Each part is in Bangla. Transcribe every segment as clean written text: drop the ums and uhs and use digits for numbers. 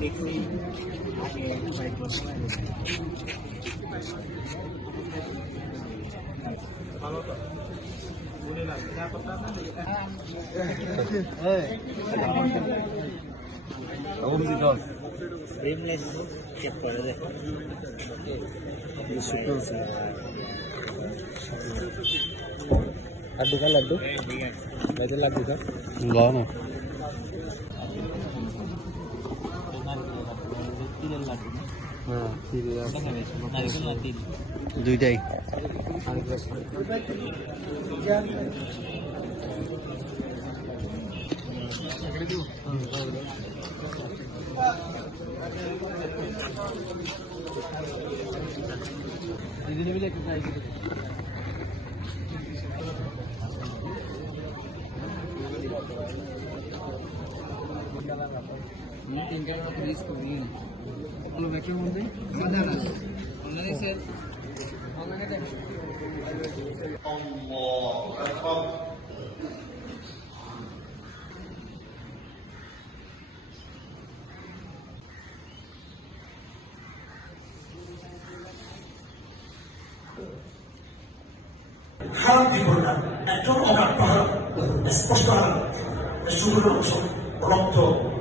দেখছি আগে ভালো তো চেক করে দেখো लड्डू का लड्डू वैसे लड्डू का ला ना দুইটাই দিদি মিলে একটু ট্রাই করি ini tinggal tulis kuning. Kalau vacuum mungkin ada lah. Online set. Online ada. Allah Akbar. Haram dibuat. Ekor orang paham. Sepostoran. Suruh langsung. রক্ত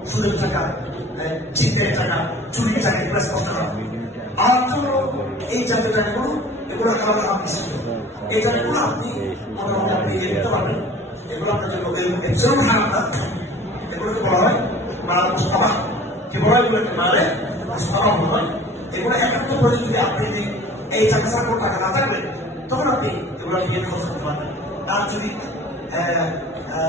ফুলের টাকা চিকের টাকা চুরির টাকা এগুলো স্পষ্ট করা আর ধরো এই জাতীয় টাকাগুলো এগুলো আলাদা আপনি এই টাকাগুলো আপনি মোটামুটি আপনি দিতে পারবেন এগুলো আপনার জন্য এক্সেল হারাম না এগুলোকে বলা হয় মারা কি বলা হয় এগুলোকে মারে হারাম হয় এগুলো একাত্তর করে যদি আপনি এই টাকা ছাড়া কোনো টাকা না থাকবে তখন আপনি এগুলো নিয়ে খরচ করতে পারবেন আর যদি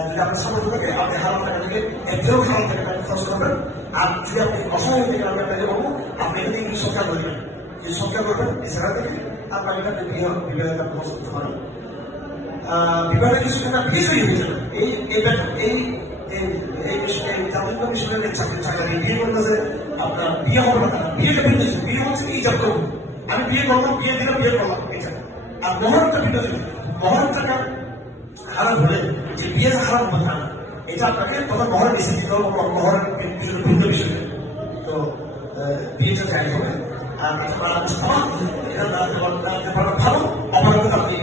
যদি আপনার সামর্থ্য থাকে আপনি হারাম টাকা থেকে একদম হারাম টাকা খরচ করবেন আর যদি আপনি অসহায় থেকে আমি আপনাকে বলবো আপনি এখানে ইংলিশ সংখ্যা করবেন যদি সংখ্যা করবেন এছাড়া থেকে আপনার এখানে বিভাগে আপনি খরচ করতে পারেন বিভাগের কিছু একটা বিষয় হয়ে যাবে এই জাতীয় মিশনের চাকরি বিয়ে করতে যে আপনার বিয়ে হবে না বিয়েটা ভিন্ন বিয়ে হচ্ছে কি ইজাব করবো আমি বিয়ে করলাম বিয়ে দিলাম বিয়ে করলাম এটা আর মহরটা ভিন্ন মহর টাকা হারাম হলে যে বিয়ে হারাম হতো না এটা আপনাকে তখন মহর বেশি দিতে হবে মহরের ভিন্ন বিষয় তো বিয়েটা চাই হবে আর এটা ভালো অপরাধ আপনি